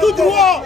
Tout droit.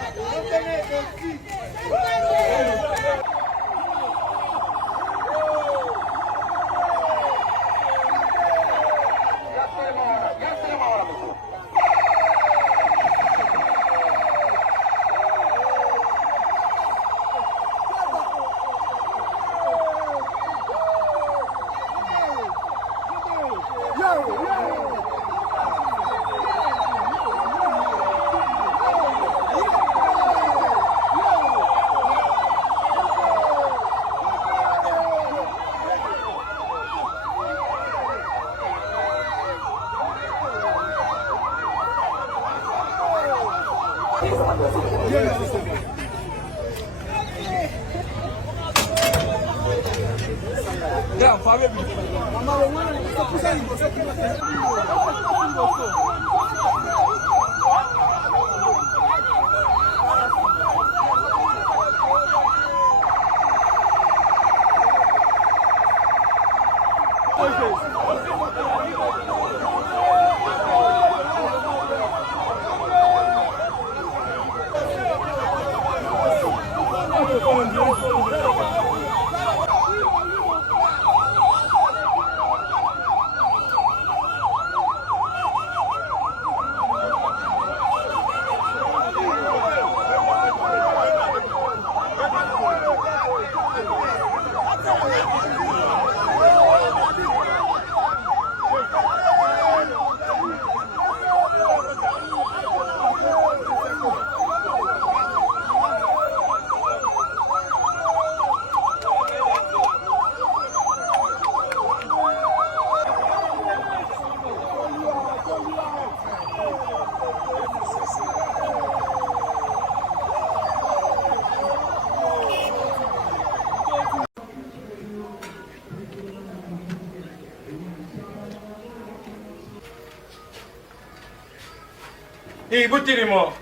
Botelema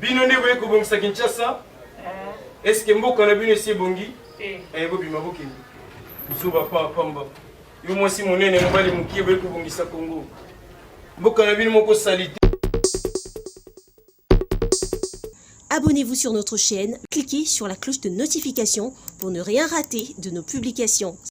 bino nde boye kobongisa Kinshasa. Est-ce que mboka na bino esi ebongi? Bobima bokende zuba pa pamba yo mwasi monene mobali mokie boye kobongisa Congo. Mboka na bino moko salite. Abonnez-vous sur notre chaîne, cliquez sur la cloche de notification pour ne rien rater de nos publications.